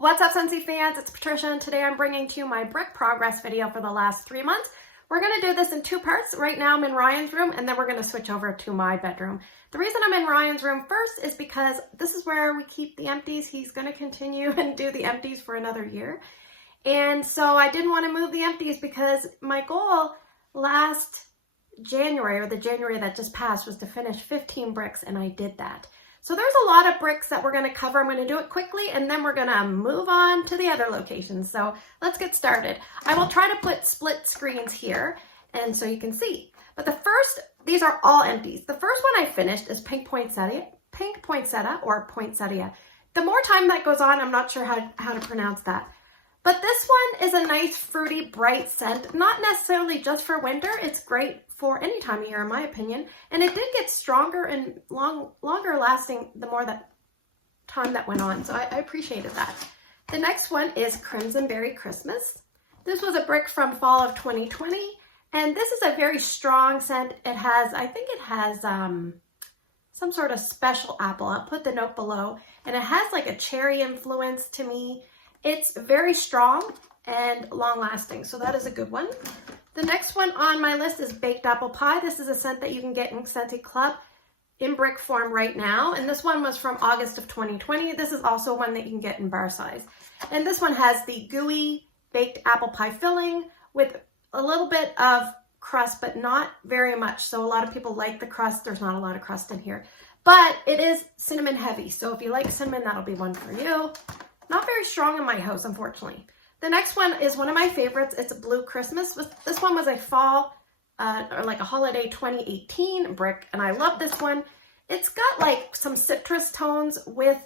What's up, Scentsy fans? It's Patricia, and today I'm bringing to you my brick progress video for the last 3 months. We're going to do this in 2 parts. Right now I'm in Ryan's room, and then we're going to switch over to my bedroom. The reason I'm in Ryan's room first is because this is where we keep the empties. He's going to continue and do the empties for another year. And so I didn't want to move the empties because my goal last January, or the January that just passed, was to finish 15 bricks, and I did that. So there's a lot of bricks that we're going to cover. I'm going to do it quickly, and then we're going to move on to the other locations. So let's get started. I will try to put split screens here, and so you can see. But the first, these are all empties. The first one I finished is Pink Poinsettia or Poinsettia. The more time that goes on, I'm not sure how to pronounce that. But this one is a nice, fruity, bright scent. Not necessarily just for winter. It's great for any time of year, in my opinion. And it did get stronger and longer lasting the more that time that went on. So I appreciated that. The next one is Crimson Berry Christmas. This was a brick from fall of 2020. And this is a very strong scent. It has, I think it has some sort of special apple. I'll put the note below. And it has like a cherry influence to me. It's very strong and long lasting. So that is a good one. The next one on my list is Baked Apple Pie. This is a scent that you can get in Scentsy Club in brick form right now. And this one was from August of 2020. This is also one that you can get in bar size. And this one has the gooey baked apple pie filling with a little bit of crust, but not very much. So a lot of people like the crust. There's not a lot of crust in here. But it is cinnamon heavy. So if you like cinnamon, that'll be one for you. Not very strong in my house, unfortunately. The next one is one of my favorites. It's a Blue Christmas. This one was a fall, or like a holiday 2018 brick, and I love this one. It's got like some citrus tones with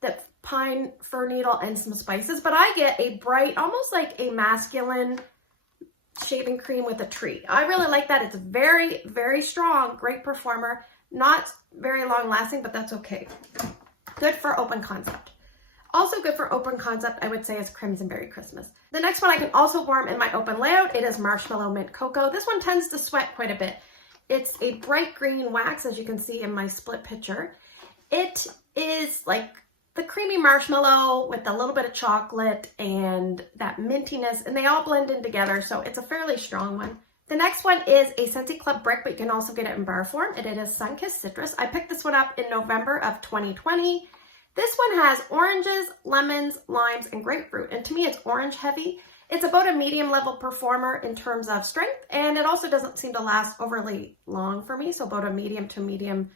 the pine, fir needle, and some spices, but I get a bright, almost like a masculine shaving cream with a tree. I really like that. It's very, very strong, great performer. Not very long lasting, but that's okay. Good for open concept. Also good for open concept, I would say, is Crimson Berry Christmas. The next one I can also warm in my open layout. It is Marshmallow Mint Cocoa. This one tends to sweat quite a bit. It's a bright green wax, as you can see in my split picture. It is like the creamy marshmallow with a little bit of chocolate and that mintiness, and they all blend in together, so it's a fairly strong one. The next one is a Scentsy Club brick, but you can also get it in bar form, and it is Sun-Kissed Citrus. I picked this one up in November of 2020. This one has oranges, lemons, limes, and grapefruit. And to me, it's orange heavy. It's about a medium level performer in terms of strength. And it also doesn't seem to last overly long for me. So about a medium to medium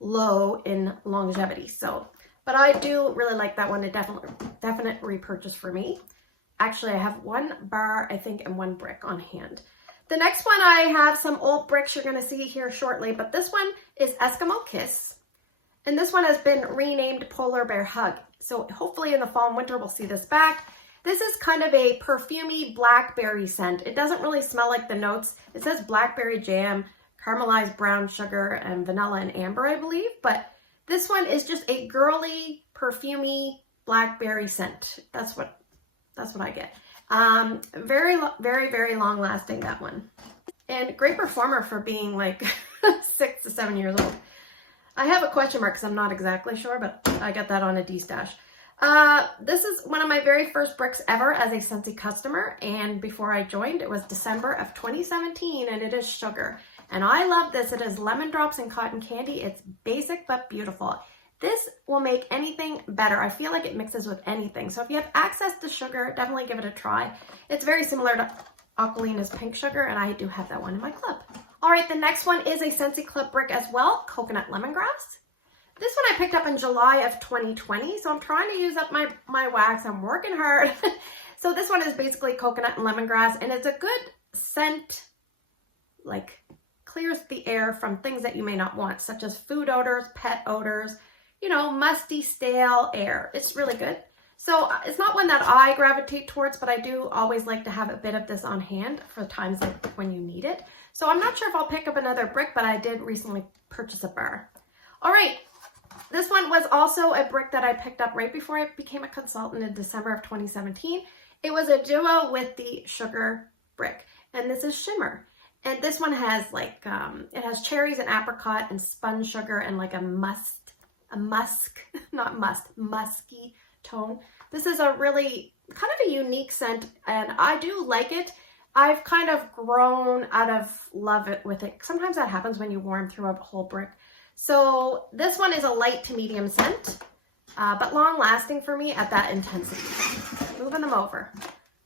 low in longevity. So, but I do really like that one. A definite repurchase for me. Actually, I have 1 bar, I think, and 1 brick on hand. The next one, I have some old bricks you're going to see here shortly. But this one is Eskimo Kiss. And this one has been renamed Polar Bear Hug. So hopefully in the fall and winter we'll see this back. This is kind of a perfumey blackberry scent. It doesn't really smell like the notes. It says blackberry jam, caramelized brown sugar, and vanilla and amber, I believe. But this one is just a girly, perfumey blackberry scent. That's what I get. Very, very, very long lasting, that one. And great performer for being like 6 to 7 years old. I have a question mark because I'm not exactly sure, but I got that on a D-stash. This is one of my very first bricks ever as a Scentsy customer, and before I joined, it was December of 2017, and it is sugar. And I love this. It is lemon drops and cotton candy. It's basic but beautiful. This will make anything better. I feel like it mixes with anything. So if you have access to sugar, definitely give it a try. It's very similar to Aquilina's Pink Sugar, and I do have that one in my club. All right, the next one is a Scentsy Club brick as well, Coconut Lemongrass. This one I picked up in July of 2020, so I'm trying to use up my wax. I'm working hard. So this one is basically coconut and lemongrass, and it's a good scent, like clears the air from things that you may not want, such as food odors, pet odors, you know, musty, stale air. It's really good. So it's not one that I gravitate towards, but I do always like to have a bit of this on hand for times like when you need it. So I'm not sure if I'll pick up another brick, but I did recently purchase a bar. All right, this one was also a brick that I picked up right before I became a consultant in December of 2017. It was a duo with the sugar brick, and this is Shimmer. And this one has like, it has cherries and apricot and spun sugar and like a musk, not must, musky tone. This is a really kind of a unique scent, and I do like it. I've kind of grown out of love with it. Sometimes that happens when you warm through a whole brick. So this one is a light to medium scent, but long lasting for me at that intensity. Moving them over.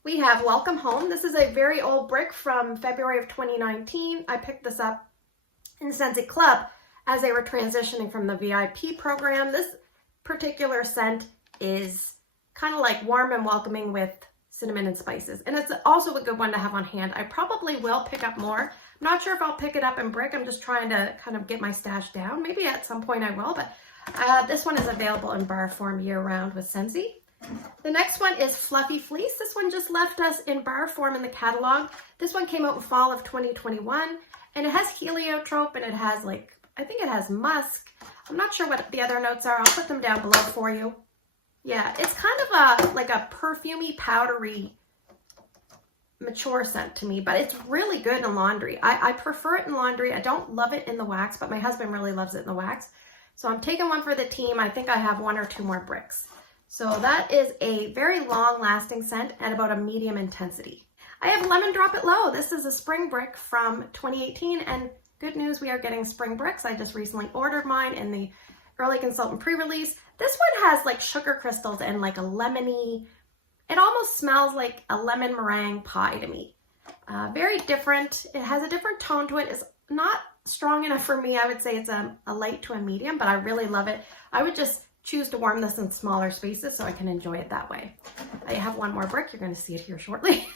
We have Welcome Home. This is a very old brick from February of 2019. I picked this up in Scentsy Club as they were transitioning from the VIP program. This particular scent is kind of like warm and welcoming with cinnamon and spices. And it's also a good one to have on hand. I probably will pick up more. I'm not sure if I'll pick it up in brick. I'm just trying to kind of get my stash down. Maybe at some point I will, but this one is available in bar form year round with Scentsy. The next one is Fluffy Fleece. This one just left us in bar form in the catalog. This one came out in fall of 2021, and it has heliotrope, and it has like, I think it has musk. I'm not sure what the other notes are. I'll put them down below for you. Yeah, it's kind of like a perfumey, powdery, mature scent to me, but it's really good in laundry. I prefer it in laundry. I don't love it in the wax, but my husband really loves it in the wax. So I'm taking one for the team. I think I have 1 or 2 more bricks. So that is a very long-lasting scent at about a medium intensity. I have Lemon Drop It Low. This is a spring brick from 2018, and good news, we are getting spring bricks. I just recently ordered mine in the Early Consultant pre-release. This one has like sugar crystals and like a lemony, it almost smells like a lemon meringue pie to me. Very different. It has a different tone to it. It's not strong enough for me. I would say it's a light to a medium, but I really love it. I would just choose to warm this in smaller spaces so I can enjoy it that way. I have 1 more brick. You're going to see it here shortly.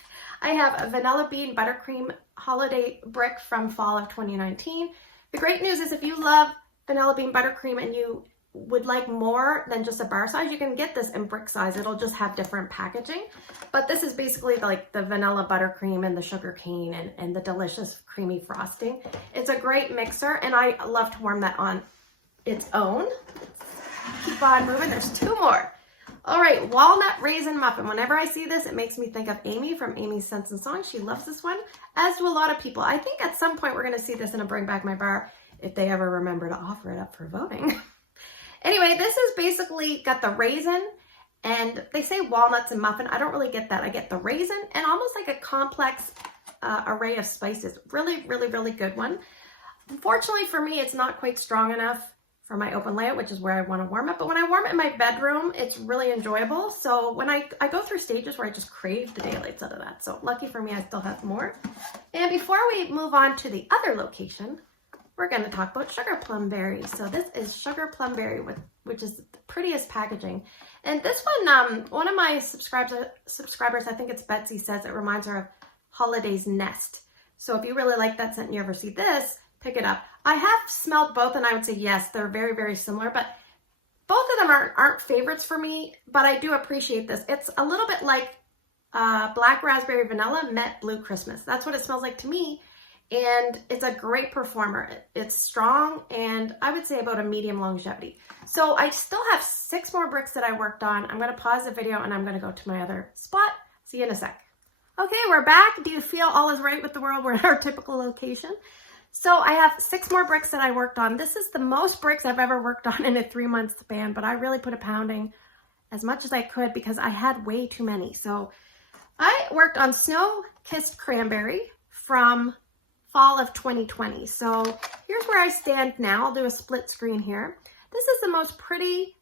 I have a Vanilla Bean Buttercream Holiday Brick from fall of 2019. The great news is if you love Vanilla Bean Buttercream and you would like more than just a bar size, you can get this in brick size. It'll just have different packaging. But this is basically like the vanilla buttercream and the sugar cane and the delicious creamy frosting. It's a great mixer, and I love to warm that on its own. Keep on moving. There's 2 more. All right, Walnut Raisin Muffin. Whenever I see this, it makes me think of Amy from Amy's Scents and Songs. She loves this one, as do a lot of people. I think at some point we're going to see this in a Bring Back My Bar if they ever remember to offer it up for voting. Anyway, this is basically got the raisin, and they say walnuts and muffin. I don't really get that. I get the raisin and almost like a complex array of spices. Really, really, really good one. Unfortunately for me, it's not quite strong enough for my open layout, which is where I want to warm it. But when I warm it in my bedroom, it's really enjoyable. So when I go through stages where I just crave the daylights out of that. So lucky for me, I still have more. And before we move on to the other location, we're going to talk about Sugar Plum Berry. So this is Sugar Plum Berry, which is the prettiest packaging. And this one of my subscribers, I think it's Betsy, says it reminds her of Holiday's Nest. So if you really like that scent and you ever see this, pick it up. I have smelled both, and I would say yes, they're very, very similar, but both of them aren't favorites for me, but I do appreciate this. It's a little bit like Black Raspberry Vanilla met Blue Christmas. That's what it smells like to me. And it's a great performer. It's strong, and I would say about a medium longevity. So I still have 6 more bricks that I worked on. I'm going to pause the video and I'm going to go to my other spot. See you in a sec. Okay, we're back. Do you feel all is right with the world? We're at our typical location. So I have 6 more bricks that I worked on. This is the most bricks I've ever worked on in a 3-month span, but I really put a pounding as much as I could because I had way too many. So I worked on Snow Kissed Cranberry from fall of 2020. So here's where I stand now. I'll do a split screen here. This is the most pretty,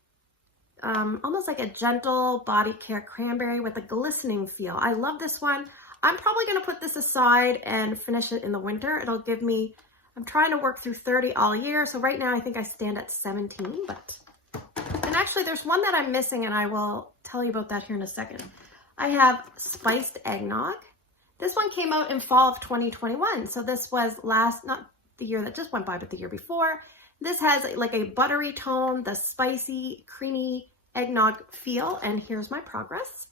almost like a gentle body care cranberry with a glistening feel. I love this one. I'm probably going to put this aside and finish it in the winter. It'll give me, I'm trying to work through 30 all year. So right now I think I stand at 17, and actually there's one that I'm missing, and I will tell you about that here in a second. I have Spiced Eggnog. This one came out in fall of 2021. So this was not the year that just went by, but the year before. This has like a buttery tone, the spicy, creamy eggnog feel. And here's my progress.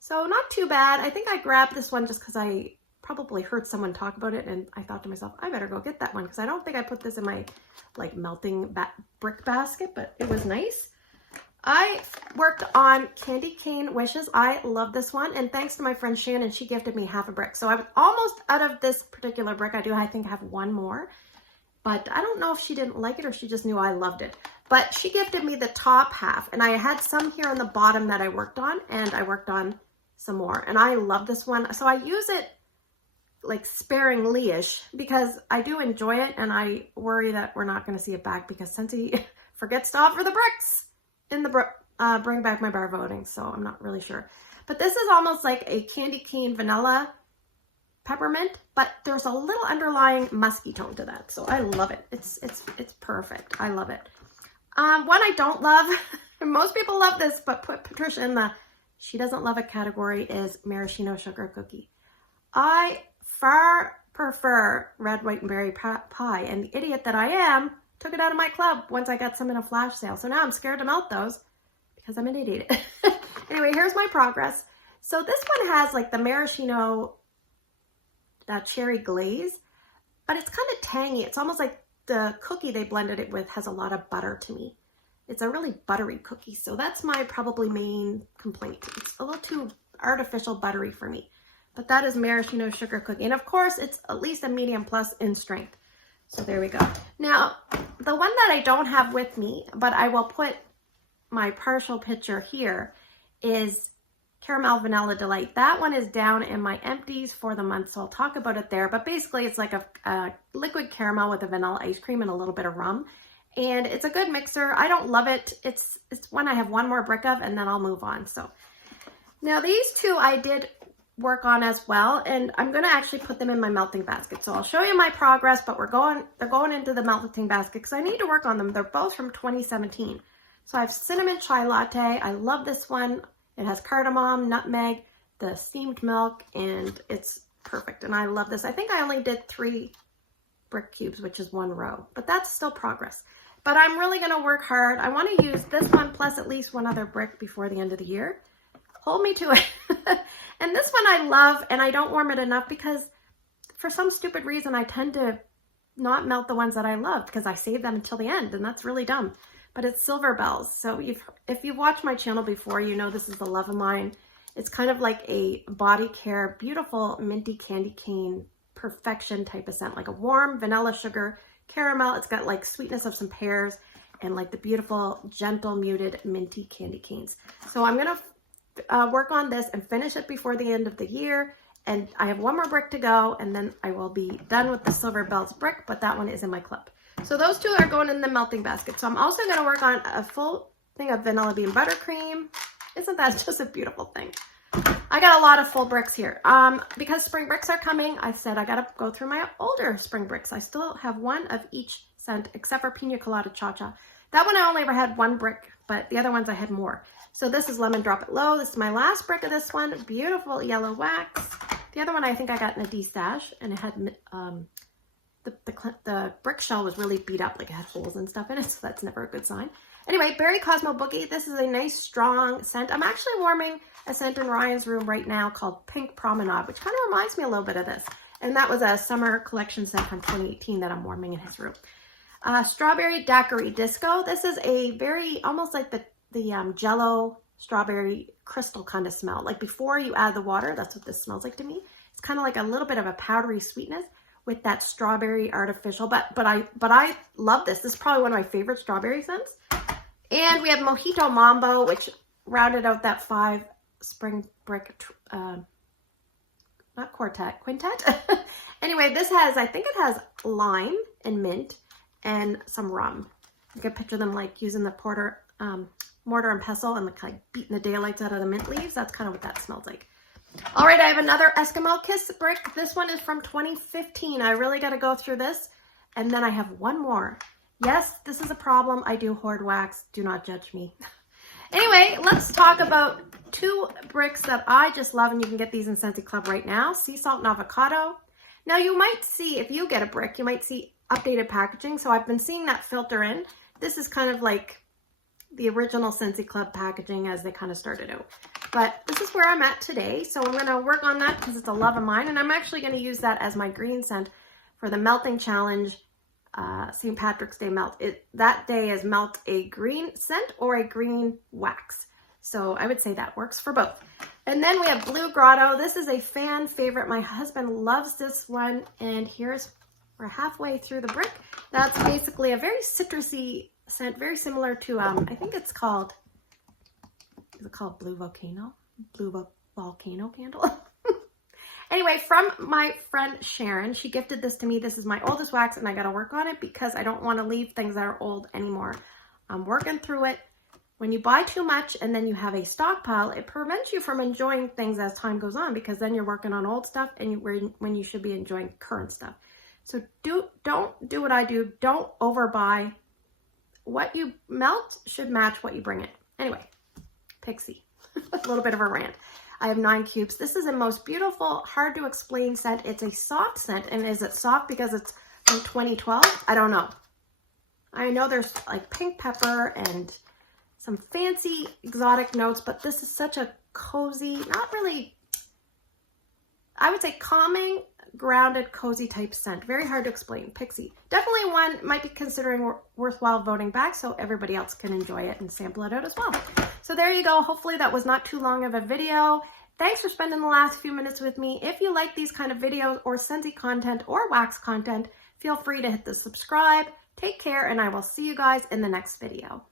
So not too bad. I think I grabbed this one just because I probably heard someone talk about it. And I thought to myself, I better go get that one because I don't think I put this in my like melting brick basket, but it was nice. I worked on Candy Cane Wishes. I love this one. And thanks to my friend Shannon, she gifted me half a brick. So I'm almost out of this particular brick. I think have 1 more. But I don't know if she didn't like it or she just knew I loved it. but she gifted me the top half, and I had some here on the bottom that I worked on, and I worked on some more, and I love this one. So I use it like sparingly-ish because I do enjoy it, and I worry that we're not going to see it back because Scentsy forgets to offer the bricks in the Bring Back My Bar voting, so I'm not really sure. But this is almost like a candy cane vanilla peppermint, but there's a little underlying musky tone to that, so I love it. It's perfect. I love it. One I don't love, most people love this, but put Patricia in the she doesn't love it category, is maraschino sugar cookie. I far prefer red, white, and berry pie, and the idiot that I am took it out of my club once I got some in a flash sale. So now I'm scared to melt those because I'm an idiot. Anyway, here's my progress. So this one has like the maraschino cherry glaze, but it's kind of tangy. It's almost like the cookie they blended it with has a lot of butter to me. It's a really buttery cookie, so that's my probably main complaint. It's a little too artificial buttery for me. But that is maraschino sugar cookie. And of course, it's at least a medium plus in strength. So there we go. Now, the one that I don't have with me, but I will put my partial picture here, is Caramel Vanilla Delight. That one is down in my empties for the month, so I'll talk about it there. But basically, it's like a liquid caramel with a vanilla ice cream and a little bit of rum. And it's a good mixer. I don't love it. It's one I have one more brick of, and then I'll move on. So now these two I did work on as well, and I'm going to actually put them in my melting basket. So I'll show you my progress, but they're going into the melting basket because I need to work on them. They're both from 2017. So I have cinnamon chai latte. I love this one. It has cardamom, nutmeg, the steamed milk, and it's perfect. And I love this. I think I only did 3 brick cubes, which is 1 row, but that's still progress. But I'm really going to work hard. I want to use this one plus at least 1 other brick before the end of the year. Hold me to it. And this one I love, and I don't warm it enough because for some stupid reason I tend to not melt the ones that I love because I save them until the end, and that's really dumb. But it's Silver Bells. So if you've watched my channel before, you know this is the love of mine. It's kind of like a body care, beautiful minty candy cane perfection type of scent, like a warm vanilla sugar caramel. It's got like sweetness of some pears and like the beautiful gentle muted minty candy canes. So I'm gonna work on this and finish it before the end of the year, and I have 1 more brick to go, and then I will be done with the Silver Bells brick, but that one is in my club. So those 2 are going in the melting basket. So I'm also going to work on a full thing of vanilla bean buttercream. Isn't that just a beautiful thing? I got a lot of full bricks here. Because spring bricks are coming, I said I got to go through my older spring bricks. I still have 1 of each scent except for Pina Colada Cha-Cha. That one I only ever had 1 brick, but the other ones I had more. So this is Lemon Drop It Low. This is my last brick of this one. Beautiful yellow wax. The other one I think I got in a D-stash, and it had the brick shell was really beat up, like it had holes and stuff in it, so that's never a good sign. Anyway, Berry Cosmo Boogie. This is a nice strong scent. I'm actually warming a scent in Ryan's room right now called Pink Promenade, which kind of reminds me a little bit of this. And that was a summer collection scent from 2018 that I'm warming in his room. Strawberry Daiquiri Disco. This is a very, almost like the Jello strawberry crystal kind of smell. Like before you add the water, that's what this smells like to me. It's kind of like a little bit of a powdery sweetness with that strawberry artificial, but I love this. This is probably one of my favorite strawberry scents. And we have Mojito Mambo, which rounded out that 5 spring brick, not quartet, quintet. Anyway, this has, I think it has lime and mint and some rum. You can picture them like using the mortar and pestle and like beating the daylights out of the mint leaves. That's kind of what that smells like. All right, I have another Eskimo Kiss brick. This one is from 2015. I really got to go through this. And then I have 1 more. Yes, this is a problem. I do hoard wax. Do not judge me. Anyway, let's talk about 2 bricks that I just love, and you can get these in Scentsy Club right now. Sea Salt and Avocado. Now you might see, if you get a brick, you might see updated packaging. So I've been seeing that filter in. This is kind of like the original Scentsy Club packaging as they kind of started out. But this is where I'm at today. So I'm going to work on that because it's a love of mine. And I'm actually going to use that as my green scent for the melting challenge, St. Patrick's Day melt. That day is melt a green scent or a green wax. So I would say that works for both. And then we have Blue Grotto. This is a fan favorite. My husband loves this one. And we're halfway through the brick. That's basically a very citrusy scent, very similar to, I think it's called, is it called Blue Volcano? Blue Volcano candle? Anyway, from my friend Sharon, she gifted this to me. This is my oldest wax, and I got to work on it because I don't want to leave things that are old anymore. I'm working through it. When you buy too much and then you have a stockpile, it prevents you from enjoying things as time goes on, because then you're working on old stuff and when you should be enjoying current stuff. So don't do what I do. Don't overbuy. What you melt should match what you bring in. Anyway, Pixie, a little bit of a rant. I have 9 cubes. This is a most beautiful, hard to explain scent. It's a soft scent. And is it soft because it's from 2012? I don't know. I know there's like pink pepper and some fancy exotic notes, but this is such a cozy, not really, I would say calming, grounded, cozy type scent. Very hard to explain. Pixie. Definitely one might be considering worthwhile voting back so everybody else can enjoy it and sample it out as well. So there you go. Hopefully that was not too long of a video. Thanks for spending the last few minutes with me. If you like these kind of videos or Scentsy content or wax content, feel free to hit the subscribe. Take care, and I will see you guys in the next video.